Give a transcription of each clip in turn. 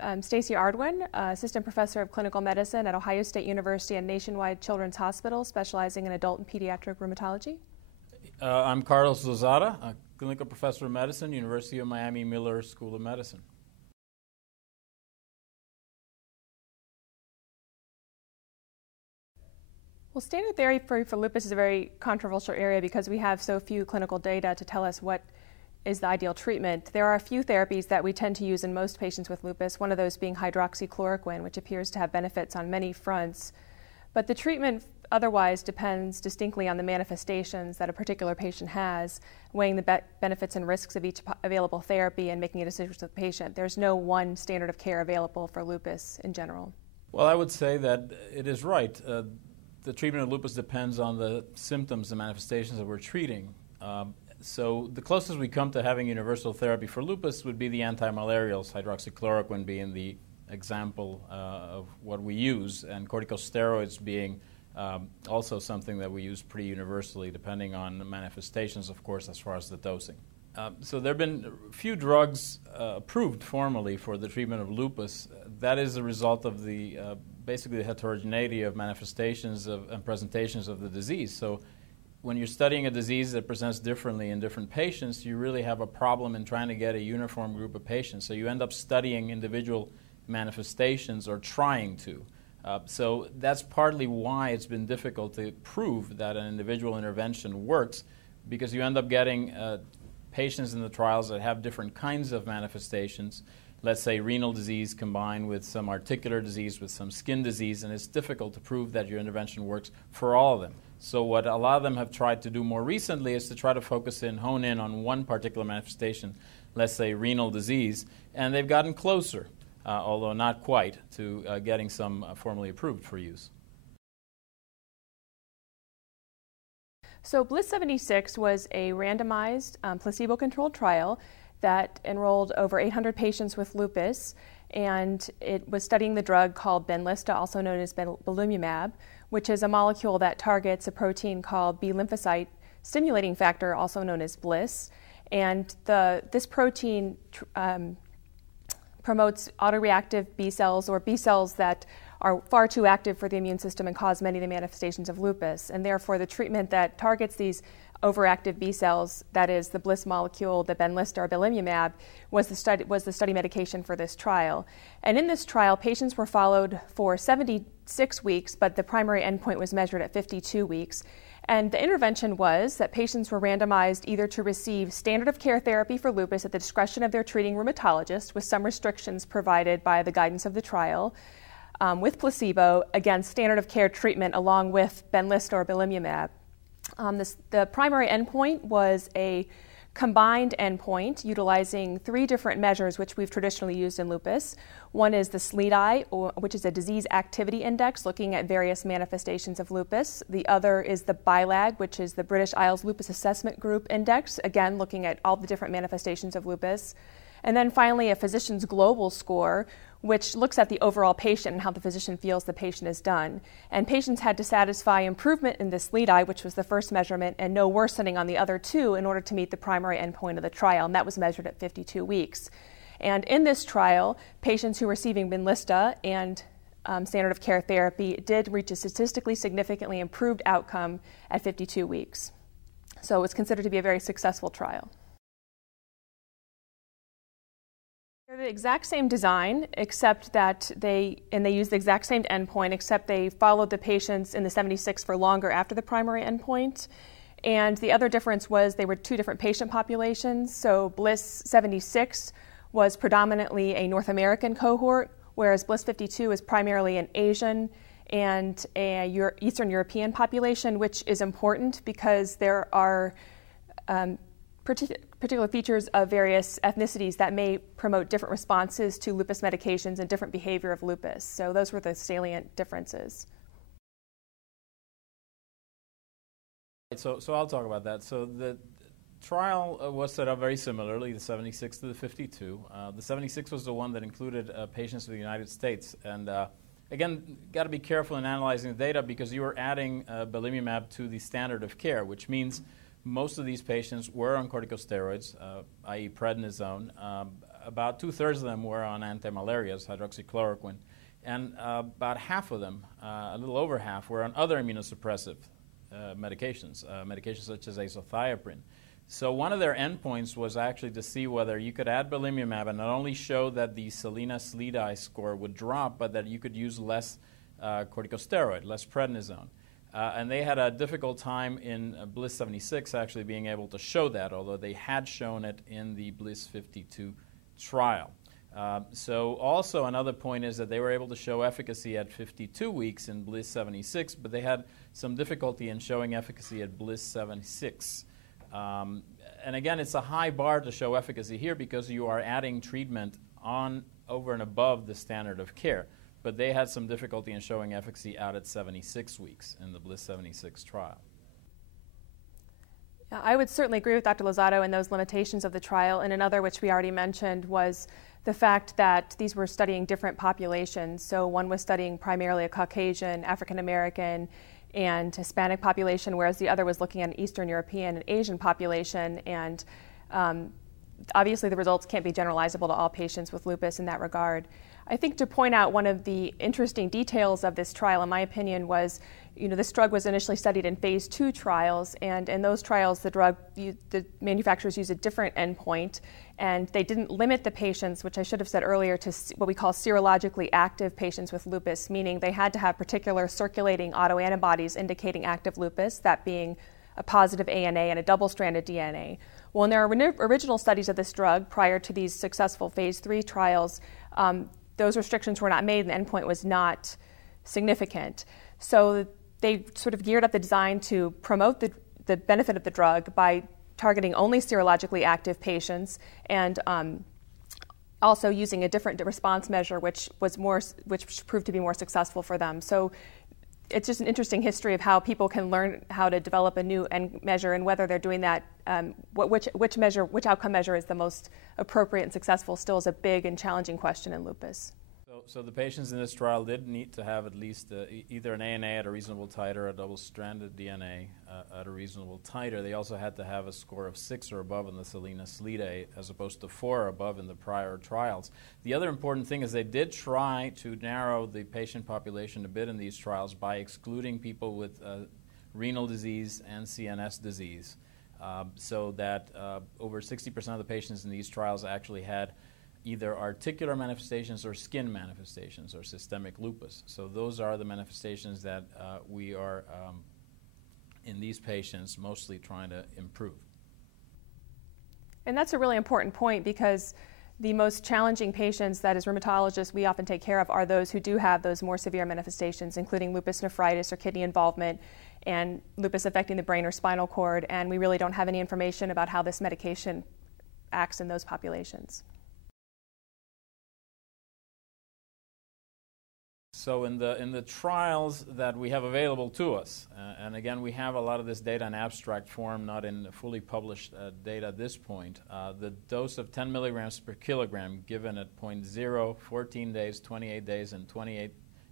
I'm Stacy Ardwin, Assistant Professor of Clinical Medicine at Ohio State University and Nationwide Children's Hospital, specializing in adult and pediatric rheumatology. I'm Carlos Lozada, a Clinical Professor of Medicine, University of Miami Miller School of Medicine. Well, standard therapy for lupus is a very controversial area because we have so few clinical data to tell us what is the ideal treatment. There are a few therapies that we tend to use in most patients with lupus, one of those being hydroxychloroquine, which appears to have benefits on many fronts. But the treatment otherwise depends distinctly on the manifestations that a particular patient has, weighing the benefits and risks of each available therapy and making a decision for the patient. There's no one standard of care available for lupus in general. Well, I would say that it is right. The treatment of lupus depends on the symptoms and manifestations that we're treating. So the closest we come to having universal therapy for lupus would be the anti-malarials, hydroxychloroquine being the example of what we use, and corticosteroids being also something that we use pretty universally, depending on the manifestations, of course, as far as the dosing. So there have been few drugs approved formally for the treatment of lupus. That is a result of the basically the heterogeneity of manifestations and presentations of the disease. So when you're studying a disease that presents differently in different patients, you really have a problem in trying to get a uniform group of patients. So you end up studying individual manifestations, or trying to. So that's partly why it's been difficult to prove that an individual intervention works, because you end up getting patients in the trials that have different kinds of manifestations. Let's say renal disease combined with some articular disease, with some skin disease, and it's difficult to prove that your intervention works for all of them. So what a lot of them have tried to do more recently is to try to hone in on one particular manifestation, let's say renal disease, and they've gotten closer, although not quite, to getting some formally approved for use. So Bliss 76 was a randomized placebo-controlled trial that enrolled over 800 patients with lupus, and it was studying the drug called Benlysta, also known as belimumab, which is a molecule that targets a protein called B lymphocyte stimulating factor, also known as Bliss. And this protein promotes autoreactive B cells, or B cells that are far too active for the immune system and cause many of the manifestations of lupus. And therefore, the treatment that targets these overactive B cells, that is the Bliss molecule, the Benlysta or belimumab, was the study medication for this trial. And in this trial, patients were followed for 76 weeks, but the primary endpoint was measured at 52 weeks. And the intervention was that patients were randomized either to receive standard of care therapy for lupus at the discretion of their treating rheumatologist, with some restrictions provided by the guidance of the trial, with placebo, against standard of care treatment along with Benlysta or belimumab. The primary endpoint was a combined endpoint utilizing 3 different measures which we've traditionally used in lupus. One is the SLEDAI, which is a disease activity index looking at various manifestations of lupus. The other is the BILAG, which is the British Isles Lupus Assessment Group Index, again looking at all the different manifestations of lupus. And then finally, a physician's global score, which looks at the overall patient and how the physician feels the patient is done. And patients had to satisfy improvement in this SLEDAI, which was the first measurement, and no worsening on the other 2 in order to meet the primary endpoint of the trial, and that was measured at 52 weeks. And in this trial, patients who were receiving Benlysta and standard of care therapy did reach a statistically significantly improved outcome at 52 weeks. So it was considered to be a very successful trial. They're the exact same design, except that they used the exact same endpoint, except they followed the patients in the 76 for longer after the primary endpoint. And the other difference was they were 2 different patient populations. So Bliss 76 was predominantly a North American cohort, whereas Bliss 52 is primarily an Asian and a Eastern European population, which is important because there are particular features of various ethnicities that may promote different responses to lupus medications and different behavior of lupus. So those were the salient differences. So I'll talk about that. So the trial was set up very similarly, the 76 to the 52. The 76 was the one that included patients from the United States. And again, got to be careful in analyzing the data because you are adding belimumab to the standard of care, which means most of these patients were on corticosteroids, i.e. prednisone. about 2/3 of them were on antimalarials, hydroxychloroquine, and about half of them, a little over half, were on other immunosuppressive medications, medications such as azathioprine. So one of their endpoints was actually to see whether you could add belimumab and not only show that the Salina-SLEDAI score would drop, but that you could use less corticosteroid, less prednisone. And they had a difficult time in BLISS 76 actually being able to show that, although they had shown it in the BLISS 52 trial. So also another point is that they were able to show efficacy at 52 weeks in BLISS 76, but they had some difficulty in showing efficacy at BLISS 76. And again, it's a high bar to show efficacy here because you are adding treatment on, over and above the standard of care. But they had some difficulty in showing efficacy out at 76 weeks in the BLISS 76 trial. Yeah, I would certainly agree with Dr. Lozado in those limitations of the trial. And another, which we already mentioned, was the fact that these were studying different populations. So one was studying primarily a Caucasian, African American, and Hispanic population, whereas the other was looking at an Eastern European and Asian population. And obviously the results can't be generalizable to all patients with lupus in that regard. I think to point out one of the interesting details of this trial, in my opinion, was, this drug was initially studied in phase 2 trials, and in those trials the manufacturers used a different endpoint, and they didn't limit the patients, which I should have said earlier, to what we call serologically active patients with lupus, meaning they had to have particular circulating autoantibodies indicating active lupus, that being a positive ANA and a double-stranded DNA. Well, in their original studies of this drug prior to these successful phase 3 trials, those restrictions were not made and the endpoint was not significant. So they sort of geared up the design to promote the benefit of the drug by targeting only serologically active patients and also using a different response measure which proved to be more successful for them. So it's just an interesting history of how people can learn how to develop a new end measure and whether they're doing that, which outcome measure is the most appropriate and successful still is a big and challenging question in lupus. So the patients in this trial did need to have at least either an ANA at a reasonable titer or a double-stranded DNA at a reasonable titer. They also had to have a score of 6 or above in the Salina-SLEDAI as opposed to 4 or above in the prior trials. The other important thing is they did try to narrow the patient population a bit in these trials by excluding people with renal disease and CNS disease, so that over 60% of the patients in these trials actually had either articular manifestations or skin manifestations or systemic lupus. So those are the manifestations that we are, in these patients, mostly trying to improve. And that's a really important point because the most challenging patients that as rheumatologists we often take care of are those who do have those more severe manifestations, including lupus nephritis or kidney involvement and lupus affecting the brain or spinal cord, and we really don't have any information about how this medication acts in those populations. So in the trials that we have available to us, and again we have a lot of this data in abstract form, not in fully published data at this point, the dose of 10 milligrams per kilogram given at 0.0, 14 days, 28 days, and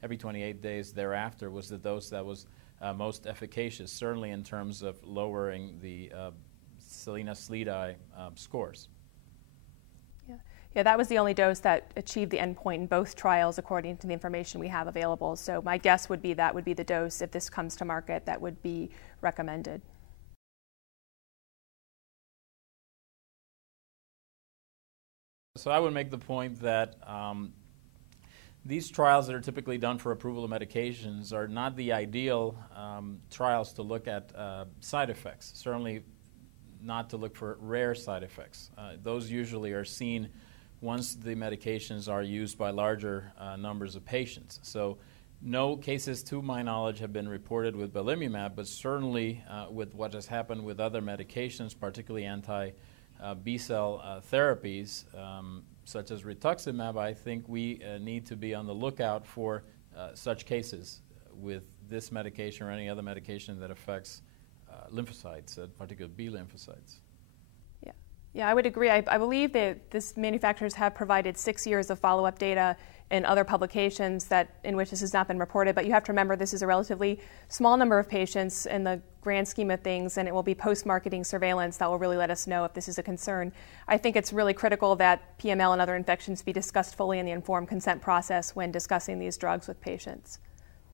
every 28 days thereafter was the dose that was most efficacious, certainly in terms of lowering the Salina-SLEDAI scores. Yeah, that was the only dose that achieved the endpoint in both trials according to the information we have available. So my guess would be that would be the dose, if this comes to market, that would be recommended. So I would make the point that these trials that are typically done for approval of medications are not the ideal trials to look at side effects, certainly not to look for rare side effects. Those usually are seen once the medications are used by larger numbers of patients. So no cases, to my knowledge, have been reported with belimumab, but certainly with what has happened with other medications, particularly anti-B-cell therapies, such as rituximab, I think we need to be on the lookout for such cases with this medication or any other medication that affects lymphocytes, particularly B lymphocytes. Yeah, I would agree. I believe that this manufacturers have provided 6 years of follow-up data in other publications in which this has not been reported, but you have to remember this is a relatively small number of patients in the grand scheme of things, and it will be post-marketing surveillance that will really let us know if this is a concern. I think it's really critical that PML and other infections be discussed fully in the informed consent process when discussing these drugs with patients.